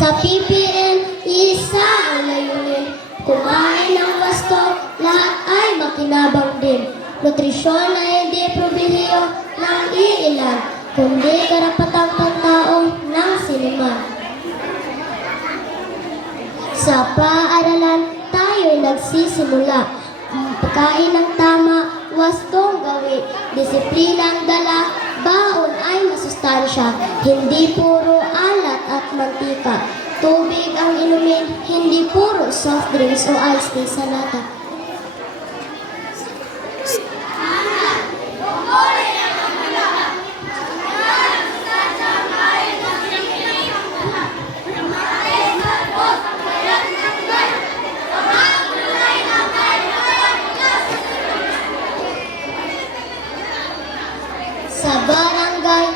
Sa PPN, isa ang layunin. Kumain ng wasto, lahat ay makinabang din. Nutrisyon ay hindi pribilehiyo ng iilan, kundi karapatang pangtaong ng siniman. Sa paaralan, tayo'y nagsisimula. Pagkain ng tama, wastong gawi, disiplinang dala, baon ay masustansya, hindi puro alat at mantika. Tubig ang inumin, hindi puro soft drinks o iced tea sa lata. Sa barangay,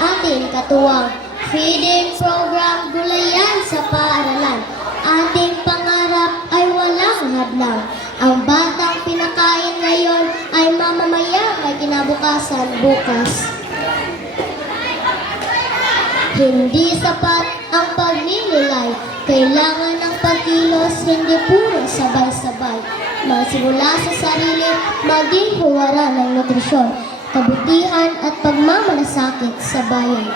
ating katuwang feeding program gulayan sa paaralan. Ating pangarap ay walang hadlang. Ang batang pinakain ngayon ay mamamayang may kinabukasan bukas. Hindi sapat ang pagninilay. Kailangan ng pagkilos, hindi puro sabay-sabay. Magsimula sa sarili, maging huwara ng nutrisyon, kabutihan at pagmamalasakit sa bayan.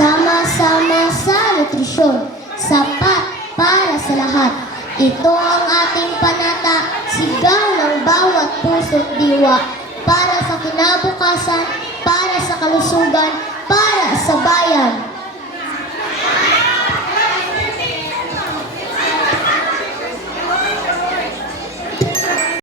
Sama-sama sa nutrisyon, sapat para sa lahat. Ito ang ating panata, sigaw ng bawat puso't diwa, para sa kinabukasan, para sa kalusugan,